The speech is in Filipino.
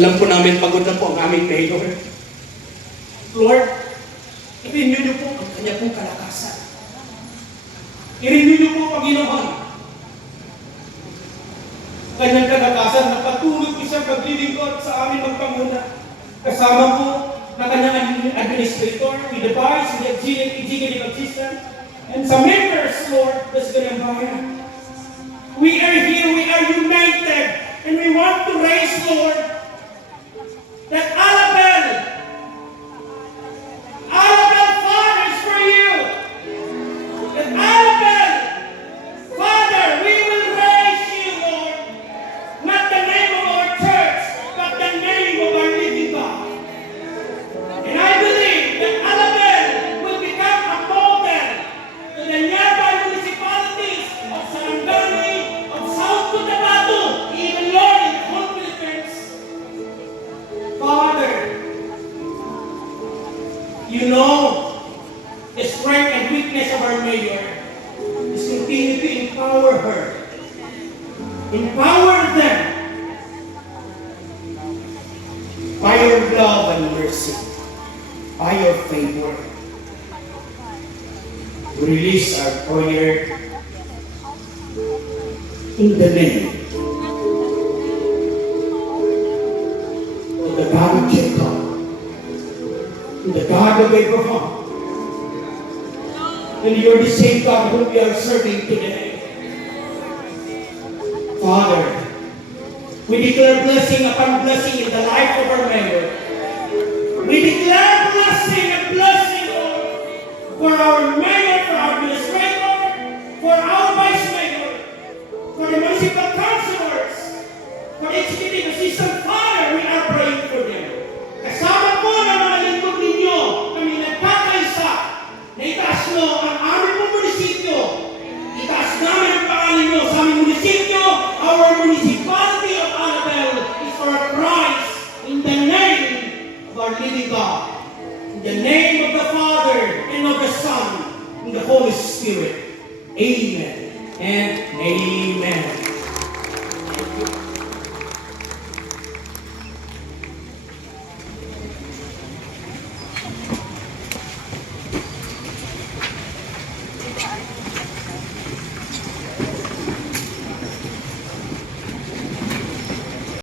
Alam po namin, pagod na po ang aming mayor. Lord, i-renew niyo po ang kanya pong kalakasan. I-renew niyo po, Panginoon, kanyang kalakasan na patuloy po siyang paglilingkod sa aming magpanguna. Kasama po na kanyang administrator, with the vice, with the executive assistant, and sa members, Lord, that's ganyang bayan. We are here, we are united, and we want to raise, Lord, that Alabel Father is for you. That Alabel Father, we will raise you, Lord. Not the name of our church, but the name of our living God. And I believe that Alabel will become a model to the nearby municipalities of Sarangani, of South Cotabato, even Lord in the whole Philippines. Father, you know the strength and weakness of our mayor. Just continue to empower her. Empower them by your love and mercy, by your favor. We release our prayer in the name of the God of Jacob, the God of Abraham, and you're the same God whom we are serving today. Father, we declare blessing upon blessing in the life of our mayor. We declare blessing and blessing, Lord, for our mayor, for our administrator, for our vice mayor, for the municipal councilors, for the executive assistant. Father, we are praying for them. Kasama po ng mga lingkod ninyo, kami nagkakaisa na itaas nyo ang aming pong munisipyo. Itaas namin ang pangalan nyo sa aming munisipyo. Our municipality of Alabel is for Christ in the name of our living God. In the name of the Father and of the Son and the Holy Spirit. Amen and amen.